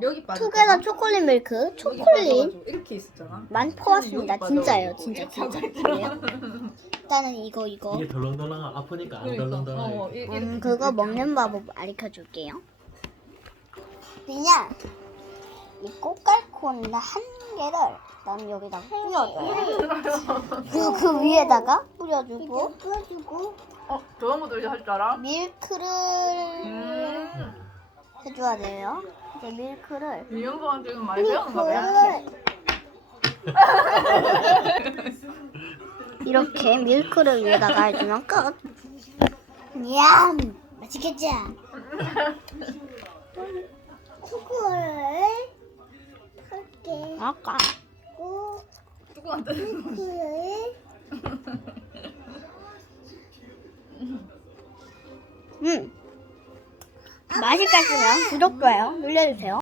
여기 빠져. 투게더 초콜릿 밀크 초콜릿 이렇게 있었잖아. 만 퍼왔습니다. 여기 진짜예요, 빠져가지고 진짜 이렇게 진짜. 그래요? 일단은 이거 이거. 이게 덜렁덜렁 아프니까 안 그러니까, 어, 덜렁덜렁. 이- 음, 이렇게 그거 이렇게 먹는 방법 가르쳐 줄게요. 그냥 이 꽃갈콘 한 개를 난 여기다 뿌려줘요. 그리고 그 위에다가 뿌려주고 뿌려주고 어, 저런 것도 이제 할줄 알아? 밀크를 음. 해줘야 돼요. 이제 밀크를 이 영상은 지금 많이 배우는가 봐. 이렇게 밀크를 위에다가 해주면 끝. 얌 맛있겠지? 초콜릿 할게. 아까 조금한테. 음. 맛있겠으면 구독, 좋아요 눌러주세요.